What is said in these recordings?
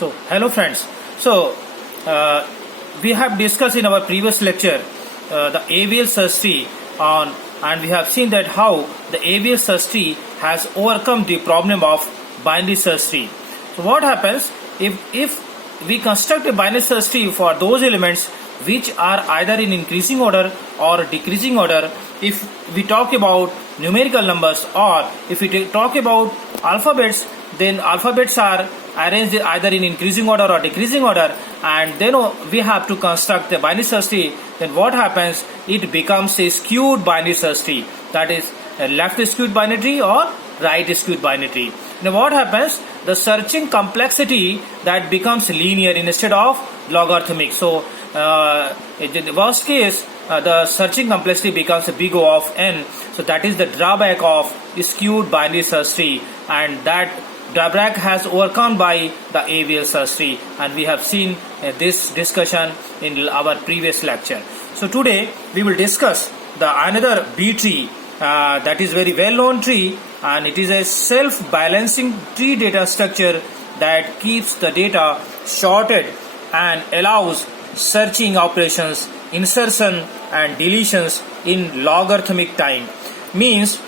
So, hello friends. So, we have discussed in our previous lecture the AVL search tree and we have seen that how the AVL search tree has overcome the problem of binary search tree. So, what happens if we construct a binary search tree for those elements which are either in increasing order or decreasing order? If we talk about numerical numbers, or if we talk about alphabets, then alphabets are arranged either in increasing order or decreasing order, and then we have to construct the binary search tree. Then what happens? It becomes a skewed binary search tree, that is a left skewed binary tree or right skewed binary tree. Now what happens? The searching complexity that becomes linear instead of logarithmic. So in the worst case, the searching complexity becomes a big O of n. So that is the drawback of skewed binary search tree, and that drawback has overcome by the AVL search tree, and we have seen this discussion in our previous lecture. So today we will discuss the another B tree that is very well known tree, and it is a self-balancing tree data structure that keeps the data sorted and allows searching operations, insertion and deletions in logarithmic time. Means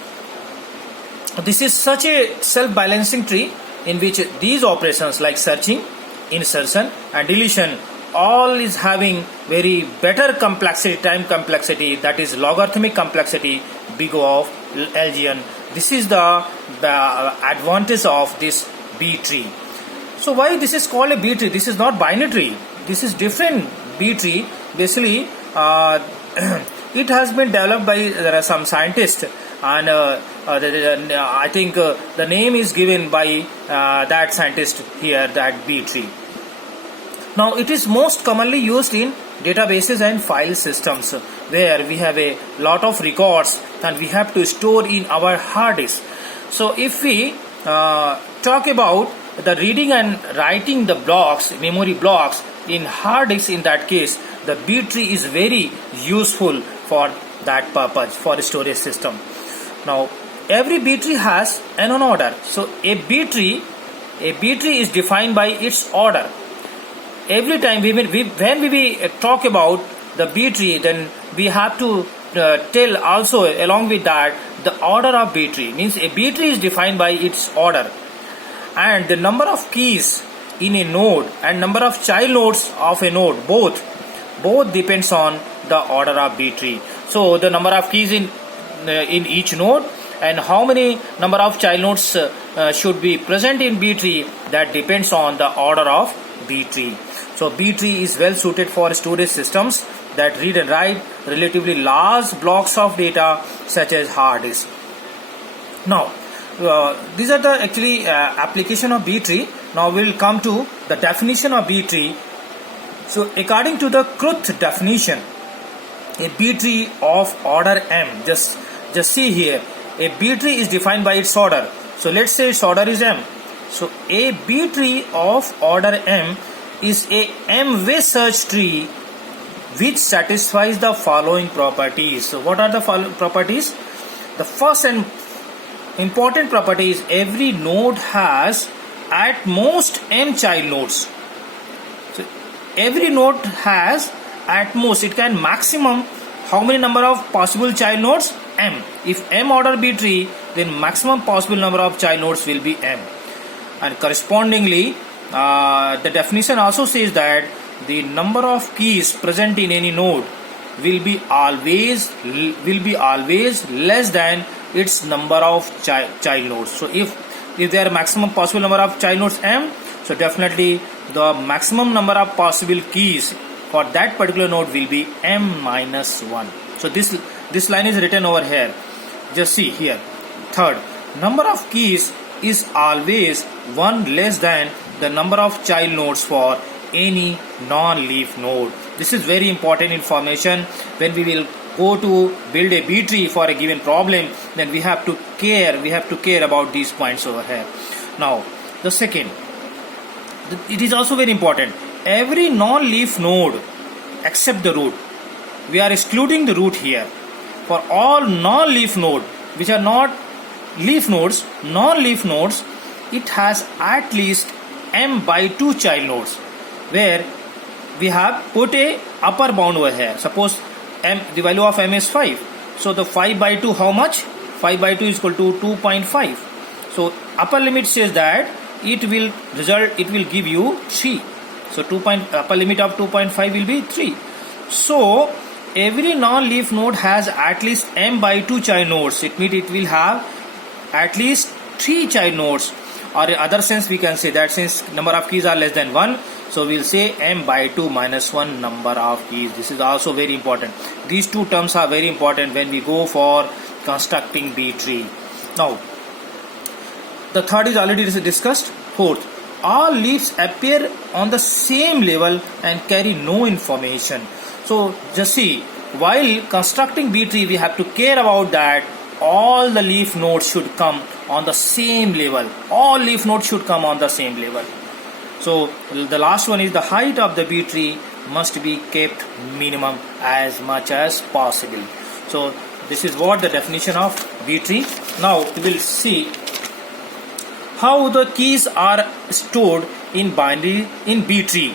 this is such a self-balancing tree in which these operations like searching, insertion and deletion all is having very better complexity, time complexity, that is logarithmic complexity, big O of LGN. This is the advantage of this B tree. So why this is called a B tree? This is not binary tree. This is different B tree. Basically, it has been developed by some scientists, and I think the name is given by that scientist here, that B tree. Now it is most commonly used in databases and file systems where we have a lot of records and we have to store in our hard disk. So if we talk about the reading and writing the blocks, memory blocks in hard disk, in that case the B tree is very useful for that purpose, for a storage system. Now every B tree has an order. So a B tree is defined by its order. Every time when we talk about the B tree, then we have to tell also along with that the order of B tree. Means a B tree is defined by its order, and the number of keys in a node and number of child nodes of a node both depends on the order of B tree. So the number of keys in each node and how many number of child nodes should be present in B tree, that depends on the order of B tree. So B tree is well suited for storage systems that read and write relatively large blocks of data such as hard disk. Now these are the actually application of B tree. Now we will come to the definition of B tree. So according to the Kruth definition, a B tree of order M, just see here, a B tree is defined by its order. So let's say its order is M. So a B tree of order M is a M-way search tree which satisfies the following properties. So what are the following properties? The first and important property is every node has at most M child nodes. So every node has at most, it can maximum how many number of possible child nodes? M. If M order B tree, then maximum possible number of child nodes will be M. And correspondingly, the definition also says that the number of keys present in any node will be always less than its number of child nodes. So if there are maximum possible number of child nodes M, so definitely the maximum number of possible keys for that particular node will be M minus 1. So this line is written over here. Just see here. Third, number of keys is always 1 less than the number of child nodes for any non-leaf node. This is very important information. When we will go to build a B tree for a given problem, then we have to care about these points over here. Now the second, it is also very important. Every non-leaf node except the root, we are excluding the root here. For all non-leaf node which are not leaf nodes, non-leaf nodes, it has at least m by 2 child nodes, where we have put a upper bound over here. Suppose the value of m is 5. So the 5 by 2, how much? 5 by 2 is equal to 2.5. So upper limit says that it will give you 3. So upper limit of 2.5 will be 3. So every non-leaf node has at least m by 2 child nodes. It means it will have at least 3 child nodes. Or in other sense we can say that since number of keys are less than 1, so we will say m by 2 minus 1 number of keys. This is also very important. These two terms are very important when we go for constructing B tree. Now, the third is already discussed. Fourth, all leaves appear on the same level and carry no information. So just see, while constructing B tree we have to care about that all the leaf nodes should come on the same level. All leaf nodes should come on the same level. So the last one is the height of the B tree must be kept minimum as much as possible. So this is what the definition of B tree. Now we will see how the keys are stored in binary in B tree.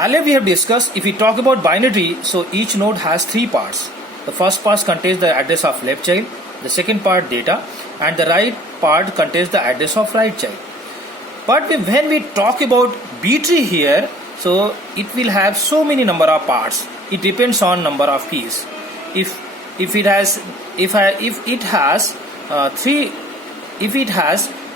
Earlier we have discussed, if we talk about binary tree, so each node has 3 parts. The first part contains the address of left child, the second part data, and the right part contains the address of right child. But when we talk about B tree here, so it will have so many number of parts. It depends on number of keys. If it has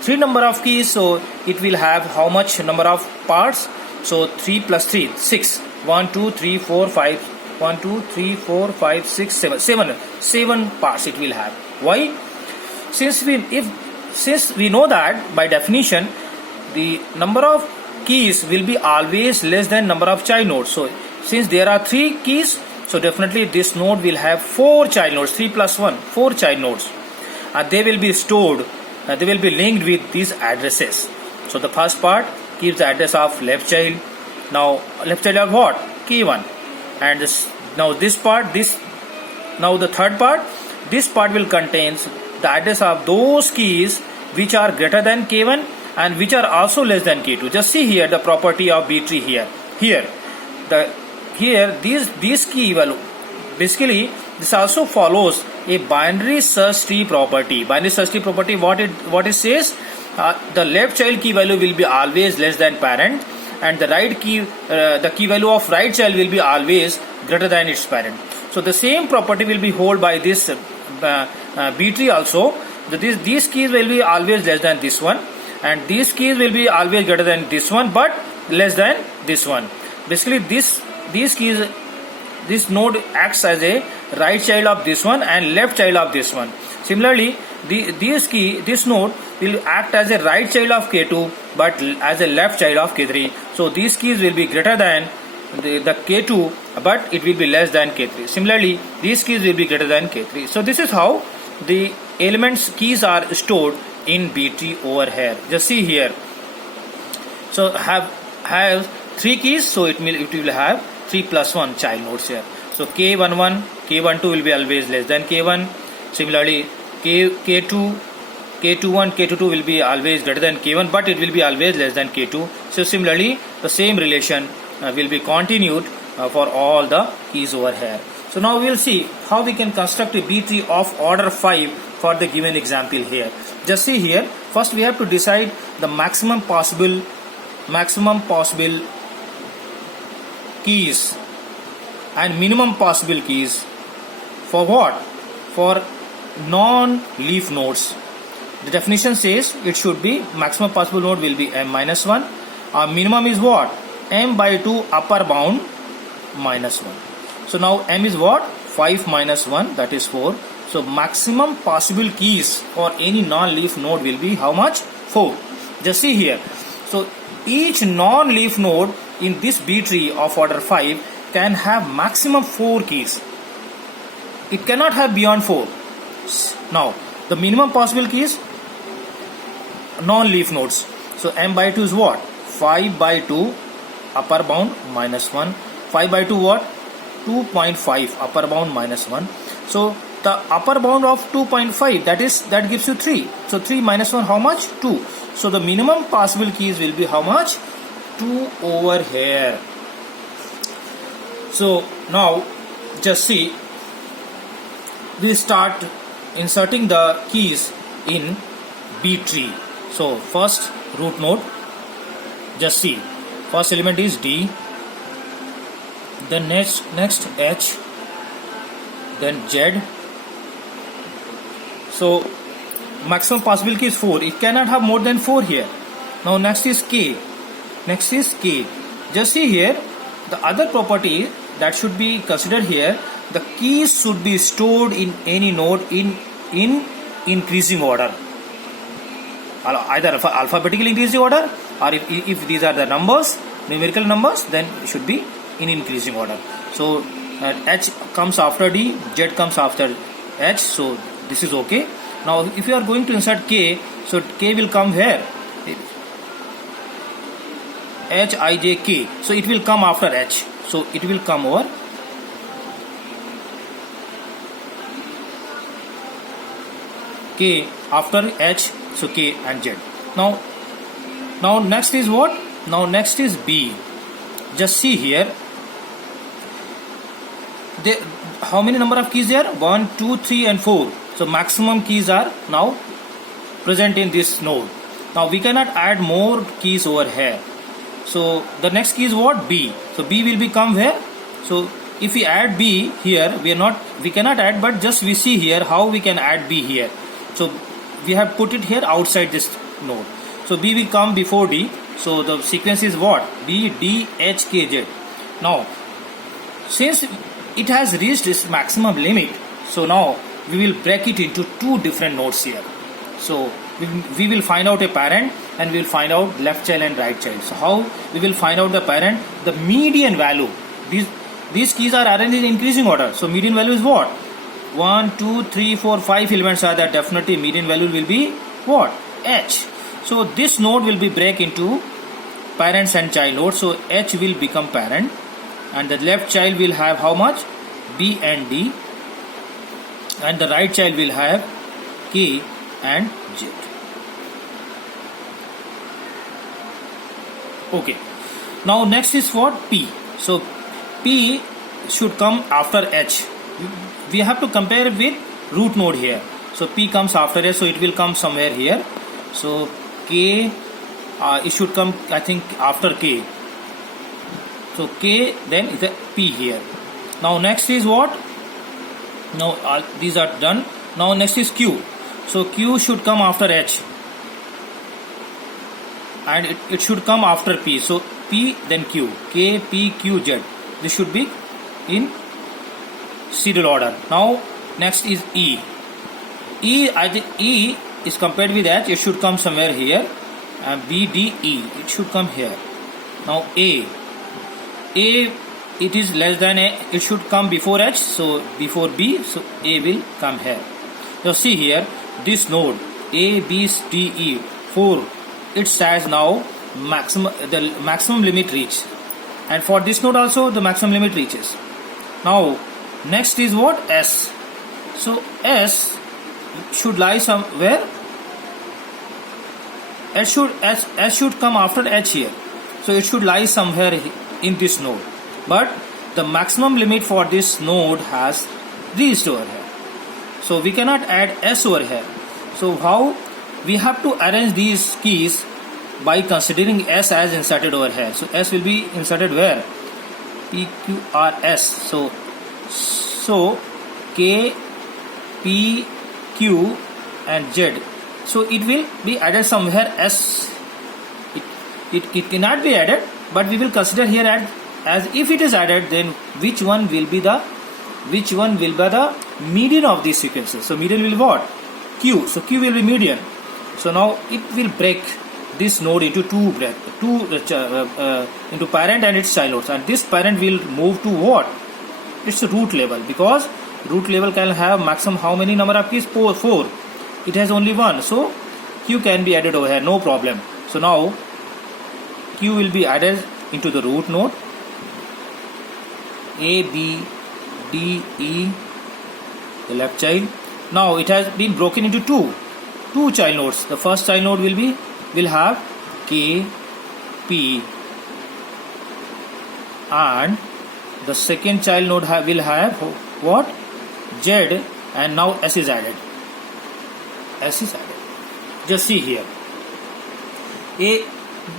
three number of keys, so it will have how much number of parts? So 3 plus 3, 6. 1, 2, 3, 4, 5. 1, 2, 3, 4, 5, 6, 7. 7 parts it will have. Why? Since we know that by definition the number of keys will be always less than number of child nodes. So since there are 3 keys, so definitely this node will have 4 child nodes. 3 plus 1, 4 child nodes. And they will be stored, they will be linked with these addresses. So the first part keeps the address of left child. Now left child of what? K1. And the third part, this part will contain the address of those keys which are greater than K1 and which are also less than K2. Just see here the property of B tree here. These key value, basically this also follows a binary search tree property. Binary search tree property, what it says, the left child key value will be always less than parent, and the right key, the key value of right child will be always greater than its parent. So the same property will be held by this B tree also. These keys will be always less than this one, and these keys will be always greater than this one but less than this one. Basically these keys, this node acts as a right child of this one and left child of this one. Similarly, this node will act as a right child of K2 but as a left child of K3. So these keys will be greater than the K2 but it will be less than K3. Similarly, these keys will be greater than K3. So this is how the elements keys are stored in B tree over here. Just see here. So have 3 keys, so it will have 3 plus 1 child nodes here. So K11, K12 will be always less than K1. Similarly, K21, K22 will be always greater than K1 but it will be always less than K2. So similarly, the same relation will be continued for all the keys over here. So now we will see how we can construct a B tree of order 5 for the given example here. Just see here, first we have to decide the maximum possible keys and minimum possible keys for what? For non-leaf nodes. The definition says it should be maximum possible node will be m minus 1. Our minimum is what? M by 2 upper bound minus 1. So now m is what? 5 minus 1, that is 4. So maximum possible keys for any non-leaf node will be how much? 4. Just see here. So each non-leaf node in this B tree of order 5 can have maximum 4 keys. It cannot have beyond 4. Now the minimum possible keys, non-leaf nodes. So m by 2 is what? 5 by 2 upper bound minus 1. 5 by 2 what? 2.5 upper bound minus 1. So the upper bound of 2.5, that gives you 3. So 3 minus 1, how much? 2. So the minimum possible keys will be how much? 2 over here. So now just see, we start inserting the keys in B tree. So first root node, just see, first element is D, then next H, then Z. So maximum possible key is 4. It cannot have more than 4 here. Now next is K. Just see here, the other property that should be considered here, the keys should be stored in any node in increasing order, either alphabetical increasing order, or if these are the numbers, numerical numbers, then it should be in increasing order. So H comes after D, Z comes after H, so this is okay. Now if you are going to insert K, so K will come here, H, I, J, K, so it will come after H, so it will come over K after H, so K and Z. Now next is what? Now next is B. Just see here, how many number of keys there? 1, 2, 3 and 4. So maximum keys are now present in this node. Now we cannot add more keys over here. So the next key is what? B. So B will become where? So if we add B here, we cannot add, but just we see here how we can add B here. So we have put it here outside this node. So B will come before D. So the sequence is what? B, D, H, K, Z. Now since it has reached its maximum limit, so now we will break it into 2 different nodes here. So we will find out a parent and we will find out left child and right child. So how we will find out the parent? The median value. These keys are arranged in increasing order. So median value is what? 1, 2, 3, 4, 5 elements are there. Definitely median value will be what? H. So this node will be break into parents and child nodes. So H will become parent, and the left child will have how much? B and D, and the right child will have K and Z. Okay. Now next is what? P. So P should come after H. We have to compare with root node here. So P comes after H, so it will come somewhere here. So K, it should come, I think, after K. So K, then is a P here. Now next is what? Now these are done. Now next is Q. So Q should come after H, and it should come after P. So P then Q. K, P, Q, Z. This should be in serial order. Now next is E. I think E is compared with H. It should come somewhere here. And B, D, E. It should come here. Now A. It is less than A. It should come before H. So before B. So A will come here. Now see here, this node A, B, D, E, 4. It has now the maximum limit reached. And for this node also the maximum limit reaches. Now next is what? S. So S should lie somewhere. S should come after H here. So it should lie somewhere in this node. But the maximum limit for this node has reached over here. So we cannot add S over here. So how? We have to arrange these keys by considering S as inserted over here. So S will be inserted where? P, Q, R, S. So K, P, Q and Z. So it will be added somewhere S. It cannot be added, but we will consider here as if it is added, then which one will be the median of these sequences. So median will be what? Q. So Q will be median. So now it will break this node into into parent and its child nodes, and this parent will move to what? It's a root level, because root level can have maximum how many number of keys? 4. It has only 1, so Q can be added over here, no problem. So now Q will be added into the root node. A, B, D, E, the left child. Now it has been broken into two child nodes. The first child node will have K, P, and the second child node will have what? Z, and now S is added. S is added. Just see here.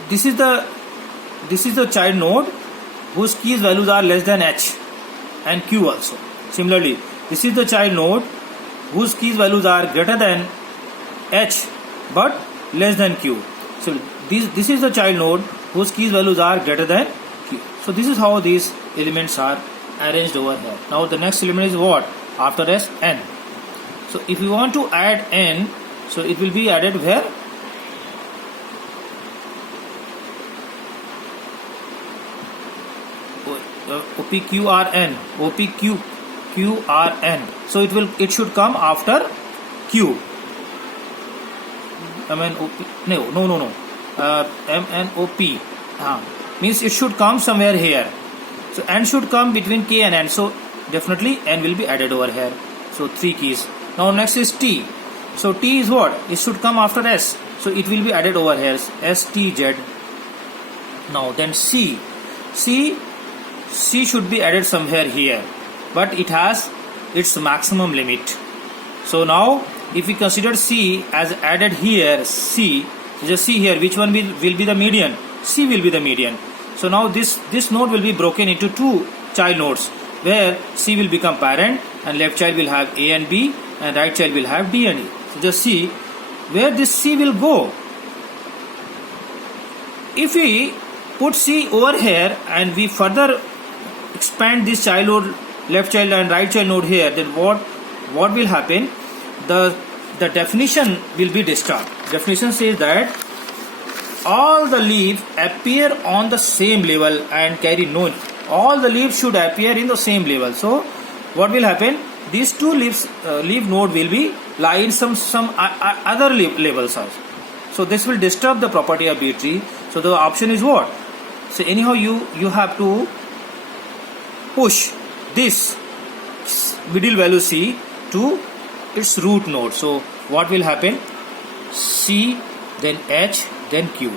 This is the child node whose keys values are less than H and Q also. Similarly, this is the child node whose keys values are greater than H but less than Q. So this is the child node whose keys values are greater than Q. So this is how these elements are arranged over here. Now the next element is what? After S, N. So if you want to add N, so it will be added where? OPQRN. OPQRN. So it should come after Q. No. MNOP. Means it should come somewhere here. So N should come between K and N. So definitely N will be added over here. So 3 keys. Now next is T. So T is what? It should come after S. So it will be added over here. STZ. Now then C. C should be added somewhere here. But it has its maximum limit. So now if we consider C as added here, C, just see here which one will be the median. C will be the median. So now this node will be broken into 2 child nodes, where C will become parent and left child will have A and B and right child will have D and E. So just see where this C will go. If we put C over here and we further expand this child node, left child and right child node here, then what will happen? The definition will be disturbed. Definition says that all the leaves appear on the same level and carry no. All the leaves should appear in the same level. So what will happen? These 2 leaf node will be lie in some other levels also. So this will disturb the property of B tree. So the option is what? So anyhow you have to push this middle value C to its root node. So what will happen? C, then H, then Q.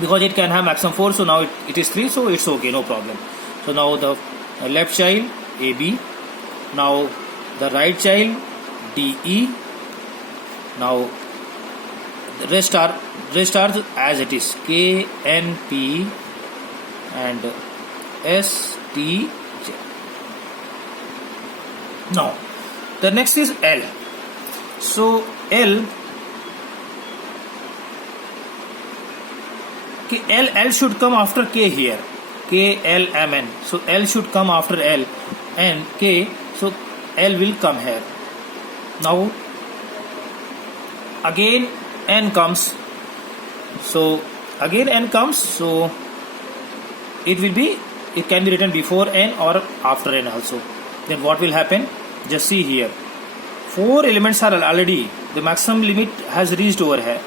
Because it can have maximum 4, so now it is 3, so it's okay, no problem. So now the left child AB, now the right child DE. Now the rest are as it is, K, N, P and S, T, J. Now the next is L. So L should come after K here. K, L, M, N. So L should come after L and K. So L will come here. Now again N comes. So again N comes. So it can be written before N or after N also. Then what will happen? Just see here. 4 elements are already, the maximum limit has reached over here.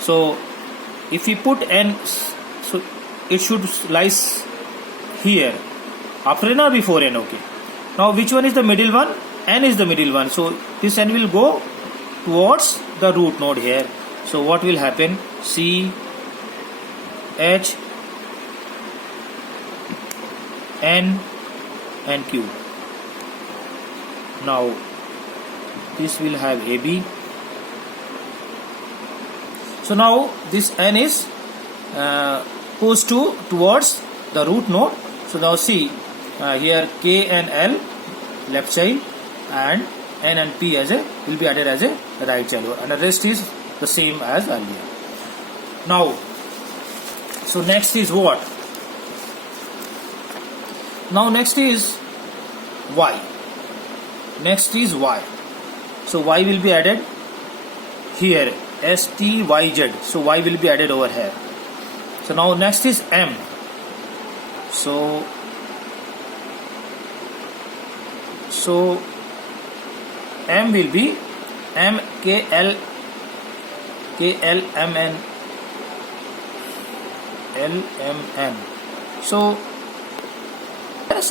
So if we put N, so it should lies here. After N or before N? Okay. Now which one is the middle one? N is the middle one. So this N will go towards the root node here. So what will happen? C, H, N and Q. Now this will have AB. So now this N is pushed towards the root node. So now see here K and L left child and N and P will be added as a right child, and the rest is the same as earlier. Now so next is what? Now next is Y. Next is Y. So Y will be added here. STYZ. So Y will be added over here. So now next is M. So M will be M, K, L, M, N, L, M, N. So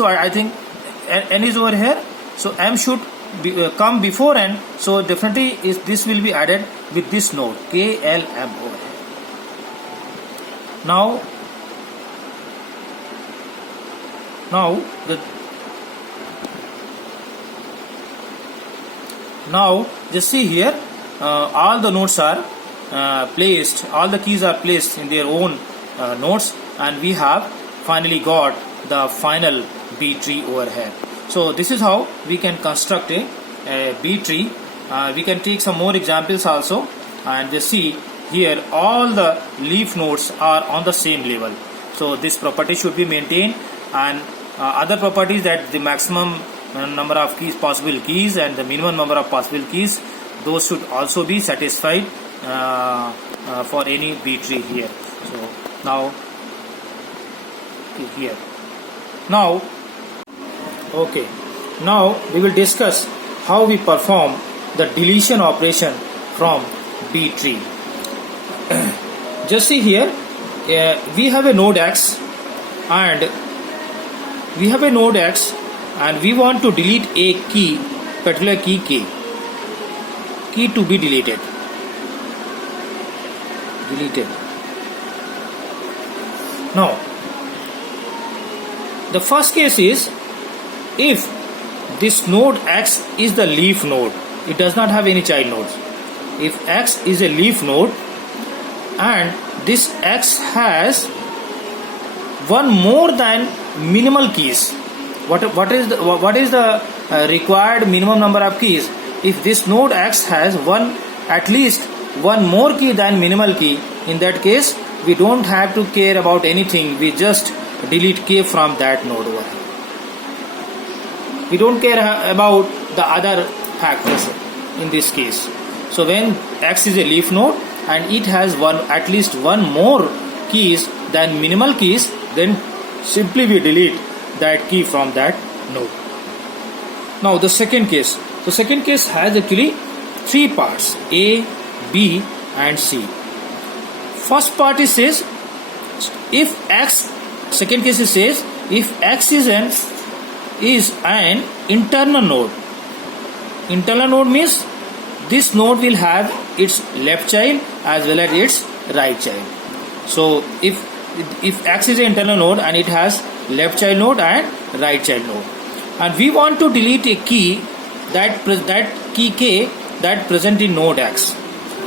I think N is over here. So M should come before N. So definitely this will be added with this node K, L, M over here. Now just see here, all the nodes are placed, all the keys are placed in their own nodes, and we have finally got the final B tree over here. So this is how we can construct a B tree. We can take some more examples also, and just see here all the leaf nodes are on the same level. So this property should be maintained, and other properties, that the maximum number of keys, possible keys, and the minimum number of possible keys, those should also be satisfied for any B tree here. So now here, now we will discuss how we perform the deletion operation from B tree. Just see here, we have a node X, and we want to delete a key, particular key K, key to be deleted. Now the first case is, if this node X is the leaf node, it does not have any child nodes. If X is a leaf node and this X has one more than minimal keys, what is the required minimum number of keys? If this node X has at least one more key than minimal key, in that case we don't have to care about anything. We just delete K from that node over here. We don't care about the other factors in this case. So when X is a leaf node and it has at least one more keys than minimal keys, then simply we delete that key from that node. Now the second case. The second case has actually three parts: A, B, and C. First part is says, if X. Second case it says, if X is an internal node. Internal node means this node will have its left child as well as its right child. So if X is an internal node and it has left child node and right child node, and we want to delete a key, that key K that present in node X.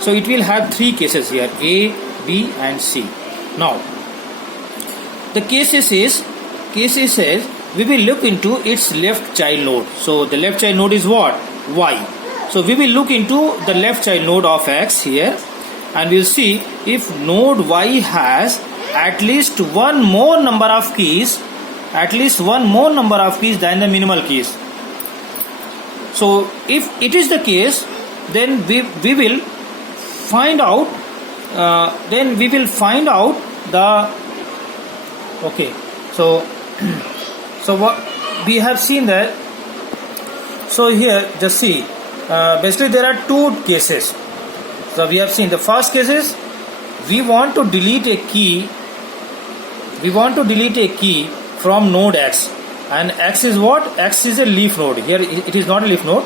So it will have three cases here: A, B, and C. Now the case says we will look into its left child node. So the left child node is what? Y. So we will look into the left child node of X here, and we'll see if node Y has at least one more number of keys than the minimal keys. So if it is the case, then we will find out the okay. So what we have seen that. So here just see, basically there are two cases. So we have seen the first case is, we want to delete a key from node X, and X is what? X is a leaf node. Here it is not a leaf node.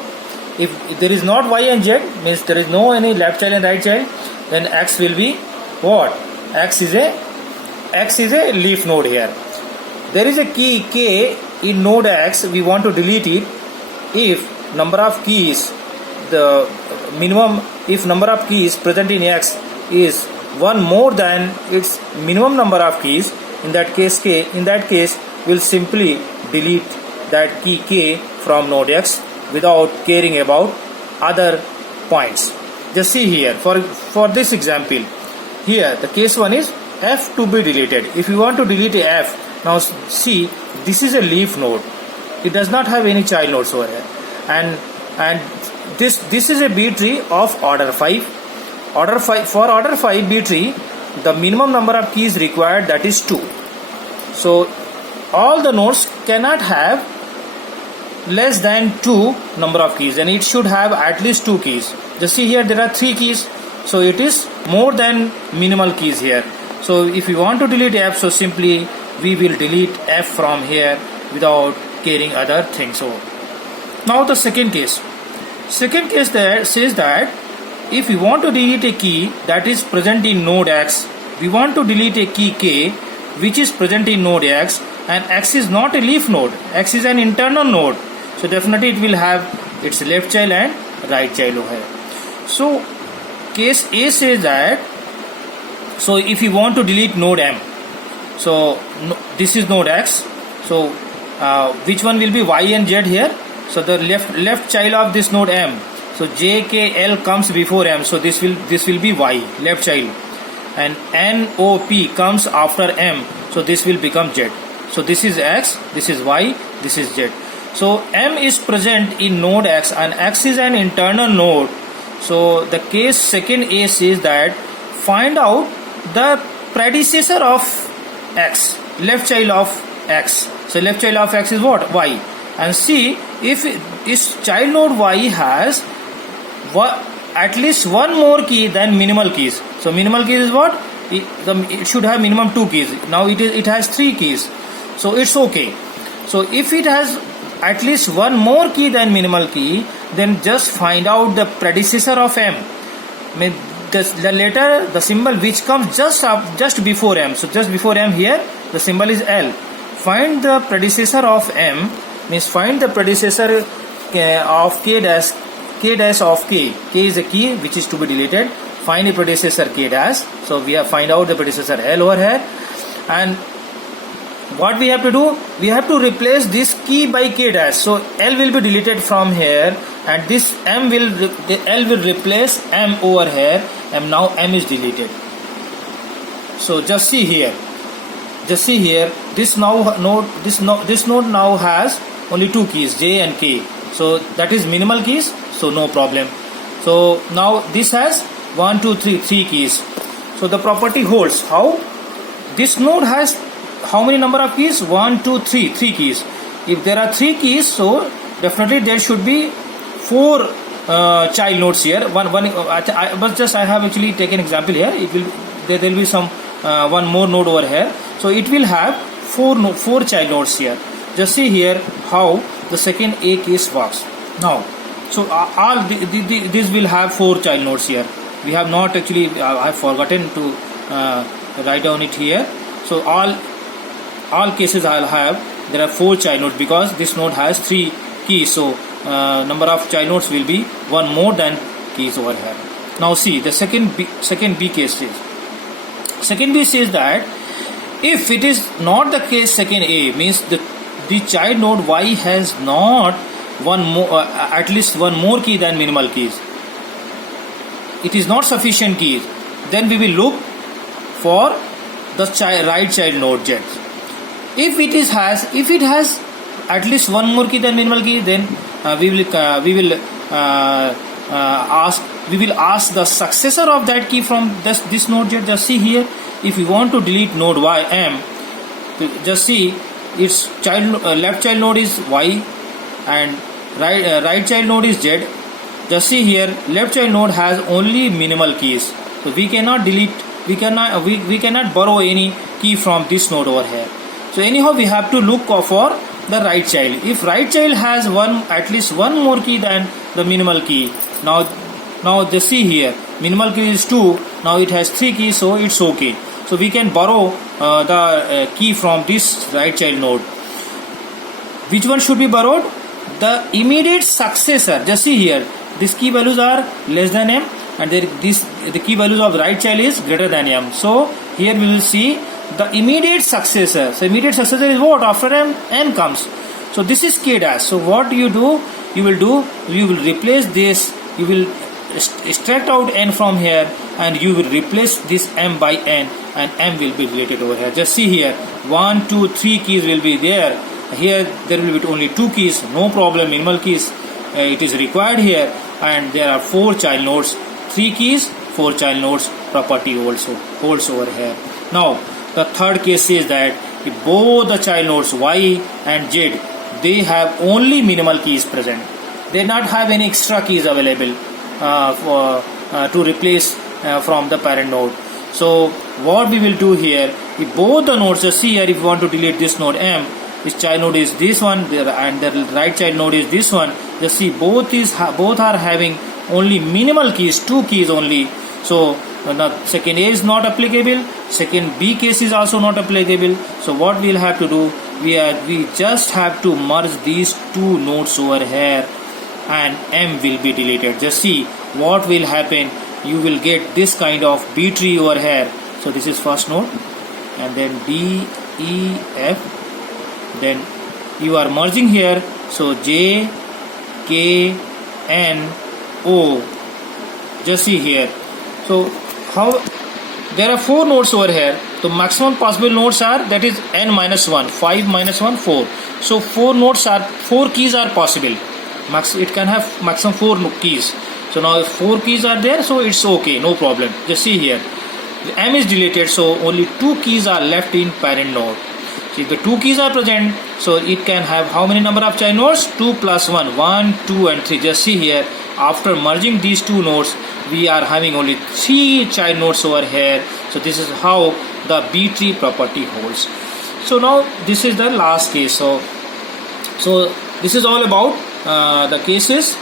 If there is not Y and Z, means there is no any left child and right child, then X will be what? X is a leaf node here. There is a key K in node X, we want to delete it if number of keys present in X is one more than its minimum number of keys. In that case we'll simply delete that key K from node X without caring about other points. Just see here, for this example, here the case one is F to be deleted. If you want to delete a F, now see, this is a leaf node. It does not have any child nodes over here, and this is a B tree of order 5. For order 5 B tree, the minimum number of keys required, that is 2. So all the nodes cannot have less than 2 number of keys, and it should have at least 2 keys. Just see here, there are 3 keys, so it is more than minimal keys here. So if you want to delete F, so simply we will delete F from here without caring other things. So Now the second case. Second case there says that if we want to delete a key that is present in node X, we want to delete a key K which is present in node X, and X is not a leaf node, X is an internal node. So definitely it will have its left child and right child over here. So case A says that, so if you want to delete node M, so this is node X, so which one will be Y and Z here? So the left child of this node M, so J, K, L comes before M, so this will be Y, left child, and N, O, P comes after M, so this will become Z. So this is X, this is Y, this is Z. So M is present in node X and X is an internal node. So the case second A says that find out the predecessor of X, left child of X. So left child of X is what? Y. And see if this child node Y has at least one more key than minimal keys. So minimal keys is what? It should have minimum 2 keys. Now it has 3 keys. So it's okay. So if it has at least one more key than minimal key, then just find out the predecessor of M. The letter, the symbol which comes just before M. So just before M here, the symbol is L. Find the predecessor of M, means find the predecessor of K dash of K. K is a key which is to be deleted. Find a predecessor K dash. So we have find out the predecessor L over here, and what we have to do, we have to replace this key by K dash. So L will be deleted from here, and this L will replace M over here, and now M is deleted. So just see here, this node now has only 2 keys, J and K. So that is minimal keys, so no problem. So now this has 1, 2, 3 keys. So the property holds. How? This node has how many number of keys? 1, 2, 3 keys. If there are 3 keys, so definitely there should be 4 child nodes here. I have actually taken example here. There will be some one more node over here. So it will have 4 child nodes here. Just see here how the second A case works. Now, so all this will have 4 child nodes here. We have not actually, I have forgotten to write down it here. So all cases I'll have, there are 4 child nodes because this node has 3 keys. So number of child nodes will be 1 more than keys over here. Now see the second B case says. Second B says that if it is not the case second A, means the child node Y has not at least one more key than minimal keys. It is not sufficient keys. Then we will look for the right child node Z. If it has at least one more key than minimal key, then we will ask the successor of that key from this node Z. Just see here, if you want to delete node Y M, just see its left child node is Y and right child node is Z. Just see here, left child node has only minimal keys, so we cannot delete, we cannot borrow any key from this node over here. So anyhow we have to look for the right child. If right child has at least one more key than the minimal key, now just see here, minimal key is 2, now it has 3 keys, so it's okay. So we can borrow the key from this right child node. Which one should be borrowed? The immediate successor. Just see here, these key values are less than M, and the key values of right child is greater than M. So here we will see the immediate successor. So immediate successor is what? After N comes. So this is K dash. So what you will replace this, you will extract out N from here, and you will replace this M by N, and M will be deleted over here. Just see here, 1, 2, 3 keys will be there. Here there will be only 2 keys, no problem, minimal keys it is required here, and there are 4 child nodes, 3 keys, 4 child nodes property also holds over here. Now the third case is that if both the child nodes Y and Z, they have only minimal keys present, they not have any extra keys available to replace from the parent node. So what we will do here, if both the nodes, just see here, if you want to delete this node M, this child node is this one, and the right child node is this one, Just see, both are having only minimal keys, 2 keys only. So the second A is not applicable, second B case is also not applicable. So what we'll have to do, we just have to merge these two nodes over here and M will be deleted. Just see what will happen. You will get this kind of B tree over here. So this is first node and then D, E, F, then you are merging here. So J, K, N, O. Just see here. So how there are 4 nodes over here. The maximum possible nodes are, that is n minus 1, 5 minus 1, 4. So 4 keys are possible. It can have maximum 4 keys. So now if 4 keys are there, so it's okay, no problem. Just see here, the M is deleted, so only 2 keys are left in parent node. So if the 2 keys are present, so it can have how many number of child nodes? 2 plus 1, 1, 2 and 3. Just see here, after merging these 2 nodes, we are having only 3 child nodes over here. So this is how the B tree property holds. So now this is the last case. So this is all about the cases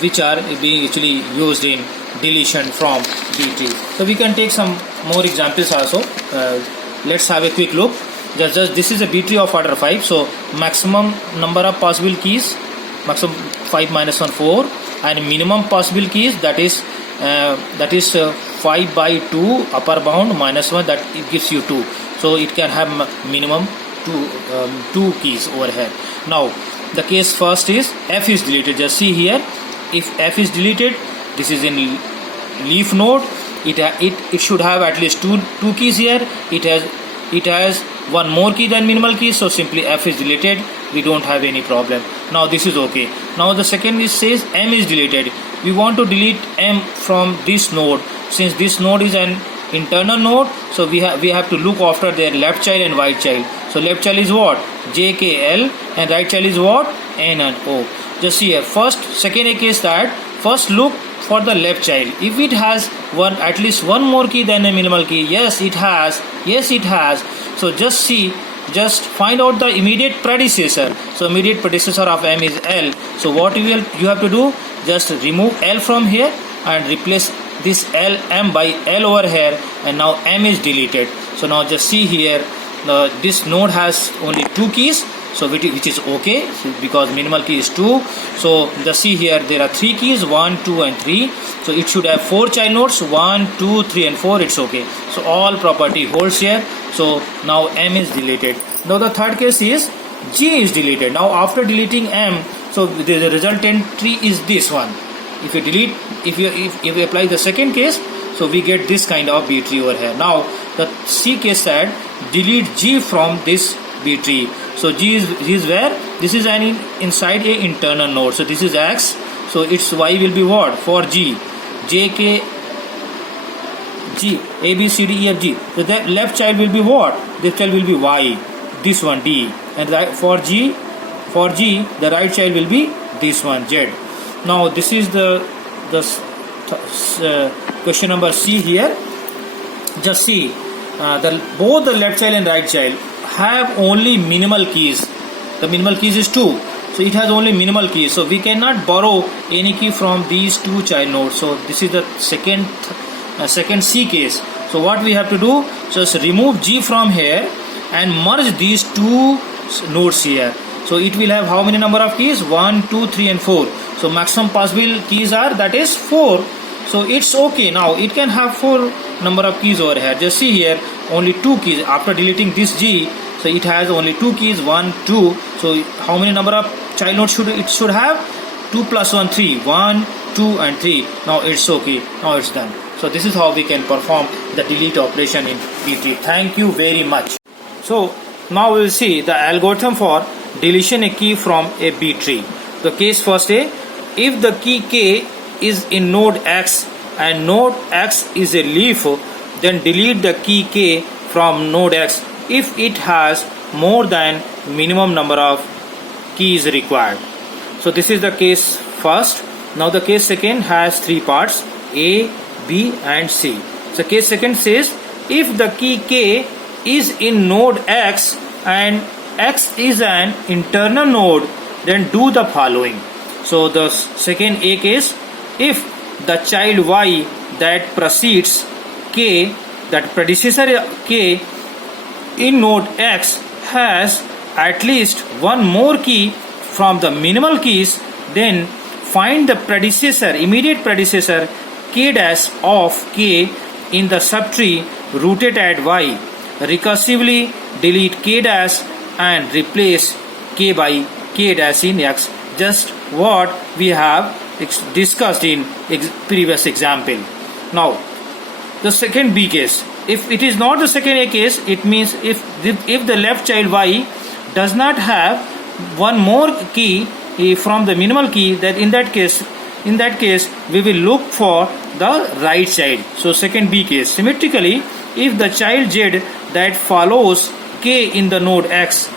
which are being actually used in deletion from B tree. So we can take some more examples also. Let's have a quick look. Just this is a B tree of order 5. So maximum number of possible keys, maximum 5 minus 1, 4, and minimum possible keys, that is 5 by 2 upper bound minus 1, that it gives you 2. So it can have minimum 2 keys over here. Now the case first is F is deleted. Just see here, if F is deleted, this is in leaf node, it should have at least two keys here. It has one more key than minimal key, so simply F is deleted. We don't have any problem. Now this is okay. Now the second is says M is deleted. We want to delete M from this node. Since this node is an internal node, so we have to look after their left child and right child. So left child is what? J, K, L, and right child is what? N and O. Just see here, second case that first look for the left child. If it has at least one more key than a minimal key, yes it has. So just find out the immediate predecessor. So immediate predecessor of M is L. So what you have to do, just remove L from here and replace this M by L over here, and now M is deleted. So now just see here, this node has only 2 keys, so which is okay, because minimal key is 2. So just see here, there are 3 keys, 1, 2 and 3. So it should have 4 child nodes, 1, 2, 3 and 4. It's okay. So all property holds here. So now M is deleted. Now the third case is G is deleted. Now after deleting M, so the resultant tree is this one. If you apply the second case, so we get this kind of B tree over here. Now the C case said delete G from this B tree. So G is where? This is inside a internal node. So this is X. So its Y will be what? For G, J, K, G, A, B, C, D, E, F, G. So the left child will be what? This child will be Y. This one D. And for G, the right child will be this one Z. Now this is the question number C here. Just see, both the left child and right child have only minimal keys. The minimal keys is 2. So it has only minimal keys. So we cannot borrow any key from these 2 child nodes. So this is the second C case. So what we have to do, just remove G from here and merge these 2 nodes here. So it will have how many number of keys? 1, 2, 3 and 4. So maximum possible keys are, that is 4. So it's okay. Now it can have 4 number of keys over here. Just see here, only 2 keys. After deleting this G, so it has only 2 keys, 1, 2. So how many number of child nodes it should have? 2 plus 1, 3. 1, 2 and 3. Now it's okay. Now it's done. So this is how we can perform the delete operation in B tree. Thank you very much. So now we will see the algorithm for deletion a key from a B tree. The case first A, if the key K is in node X and node X is a leaf, then delete the key K from node X if it has more than minimum number of keys required. So this is the case first. Now the case second has 3 parts, A, B and C. So case second says, if the key K is in node X and X is an internal node, then do the following. So the second A case, if the child y that precedes k, that predecessor k in node x has at least one more key from the minimal keys, then find the predecessor, immediate predecessor k dash of k in the subtree rooted at y. Recursively delete k dash and replace k by k dash in x, just what we have discussed in previous example. Now the second B case, if it is not the second A case, it means if the left child y does not have one more key from the minimal key, that in that case we will look for the right child. So second B case, symmetrically, if the child z that follows k in the node x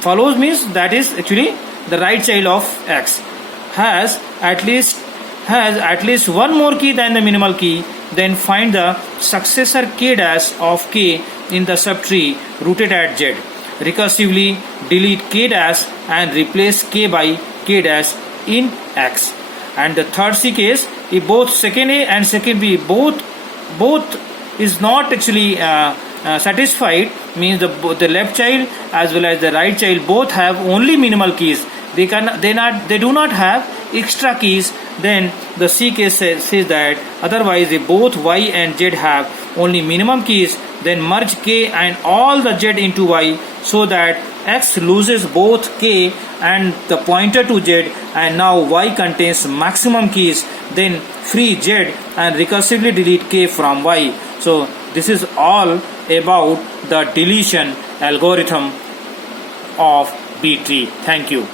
follows means that is actually the right child of x, has at least one more key than the minimal key, then find the successor k dash of k in the subtree rooted at z. Recursively delete k dash and replace k by k dash in x. And the third C case, if both second A and second B both is not actually satisfied, means the left child as well as the right child both have only minimal keys, they do not have extra keys, then the C case says that otherwise if both y and z have only minimum keys, then merge k and all the z into y, so that x loses both k and the pointer to z, and now y contains maximum keys, then free z and recursively delete k from y. So this is all about the deletion algorithm of B tree. Thank you.